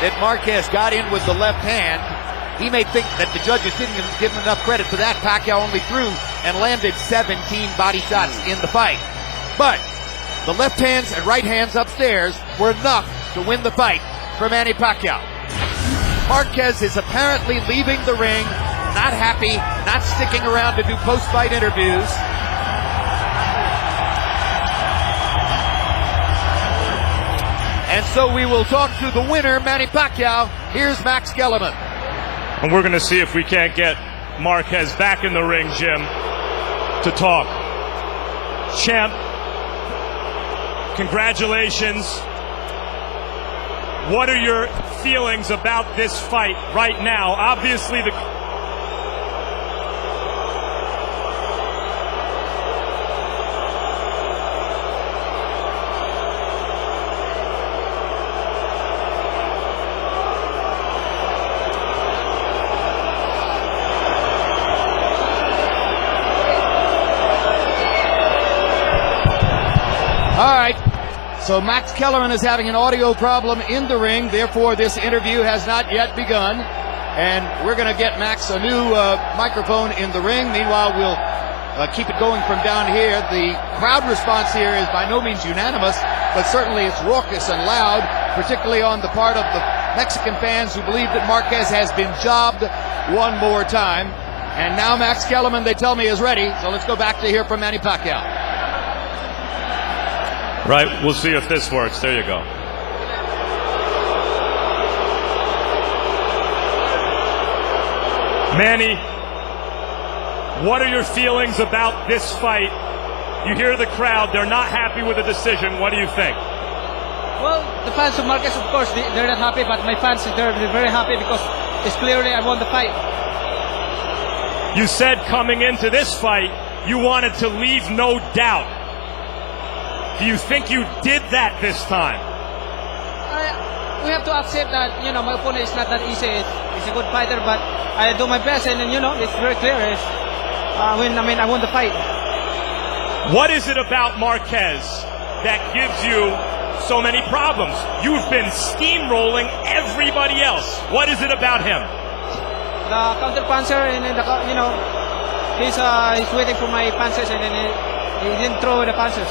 that Marquez got in with the left hand. He may think that the judges didn't give him enough credit for that. Pacquiao only threw and landed 17 body shots in the fight. But the left hands and right hands upstairs were enough to win the fight for Manny Pacquiao. Marquez is apparently leaving the ring, not happy, not sticking around to do post-fight interviews. And so we will talk to the winner, Manny Pacquiao. Here's Max Kellerman. And we're going to see if we can't get Marquez back in the ring, Jim, to talk. Champ, congratulations. What are your feelings about this fight right now? Obviously, the So Max Kellerman is having an audio problem in the ring, therefore this interview has not yet begun. And we're going to get Max a new microphone in the ring. Meanwhile, we'll keep it going from down here. The crowd response here is by no means unanimous, but certainly it's raucous and loud, particularly on the part of the Mexican fans who believe that Marquez has been jobbed one more time. And now Max Kellerman, they tell me, is ready. So let's go back to hear from Manny Pacquiao. Right, we'll see if this works. There you go. Manny, what are your feelings about this fight? You hear the crowd, they're not happy with the decision. What do you think? Well, the fans of Marquez, of course, they're not happy, but my fans, they're very happy because it's clearly I won the fight. You said coming into this fight, you wanted to leave no doubt. Do you think you did that this time? We have to accept that, my opponent is not that easy. He's a good fighter, but I do my best, and it's very clear. I won the fight. What is it about Marquez that gives you so many problems? You've been steamrolling everybody else. What is it about him? The counter puncher, and he's waiting for my punches, and then he didn't throw the punches.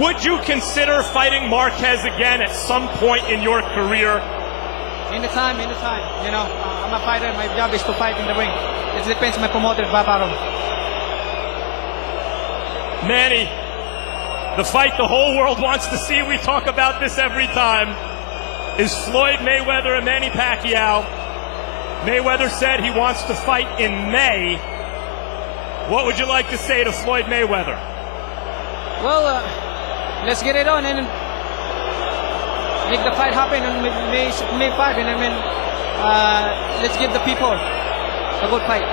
Would you consider fighting Marquez again at some point in your career? Anytime. I'm a fighter. My job is to fight in the ring. It depends on my promoter, Babaro. Manny, the fight the whole world wants to see, we talk about this every time, is Floyd Mayweather and Manny Pacquiao. Mayweather said he wants to fight in May. What would you like to say to Floyd Mayweather? Well, let's get it on and make the fight happen on May 5. And let's give the people a good fight.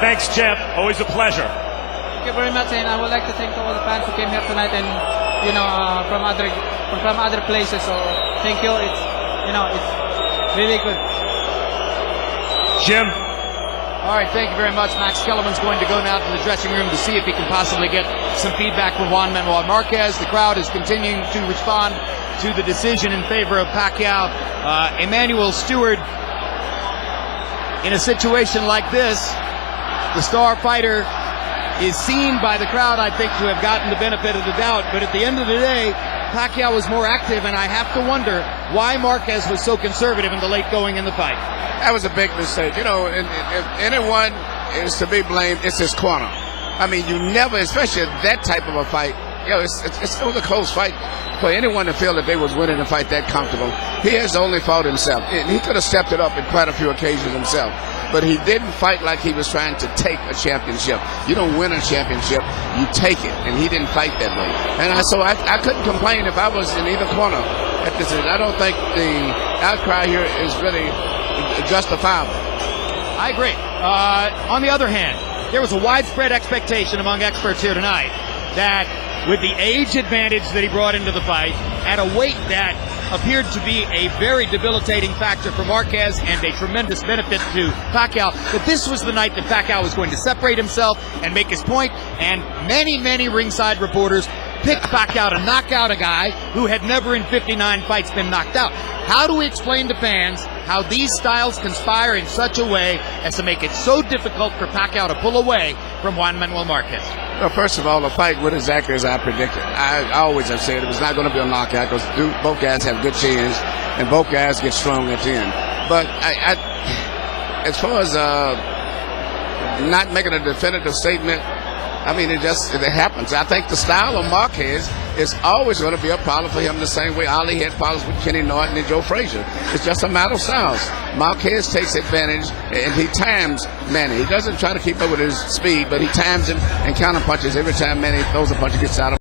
Thanks, champ. Always a pleasure. Thank you very much, and I would like to thank all the fans who came here tonight, and from other places. So thank you. It's really good. Jim. All right, thank you very much. Max Kellerman's going to go now to the dressing room to see if he can possibly get some feedback from Juan Manuel Marquez. The crowd is continuing to respond to the decision in favor of Pacquiao. Emmanuel Stewart, in a situation like this, the star fighter is seen by the crowd, I think, to have gotten the benefit of the doubt. But at the end of the day, Pacquiao was more active, and I have to wonder why Marquez was so conservative in the late going in the fight. That was a big mistake. If anyone is to be blamed, it's his corner. I mean, you never, especially that type of a fight, it was a close fight. For anyone to feel that they was winning a fight that comfortable, he has only fought himself. And he could have stepped it up in quite a few occasions himself. But he didn't fight like he was trying to take a championship. You don't win a championship, you take it. And he didn't fight that way. And so I couldn't complain if I was in either corner at this. I don't think the outcry here is really justifiable. I agree. On the other hand, there was a widespread expectation among experts here tonight that with the age advantage that he brought into the fight, at a weight that appeared to be a very debilitating factor for Marquez and a tremendous benefit to Pacquiao, that this was the night that Pacquiao was going to separate himself and make his point, and many ringside reporters picked Pacquiao to knock out a guy who had never in 59 fights been knocked out. How do we explain to fans how these styles conspire in such a way as to make it so difficult for Pacquiao to pull away from Juan Manuel Marquez? Well, first of all, the fight went exactly as I predicted. I always have said it was not going to be a knockout because both guys have good chins and both guys get strong at the end. But as far as not making a definitive statement, I mean, it happens. I think the style of Marquez is always going to be a problem for him the same way Ali had problems with Kenny Norton and Joe Frazier. It's just a matter of styles. Marquez takes advantage and he times Manny. He doesn't try to keep up with his speed, but he times him and counter punches every time Manny throws a punch, he gets out of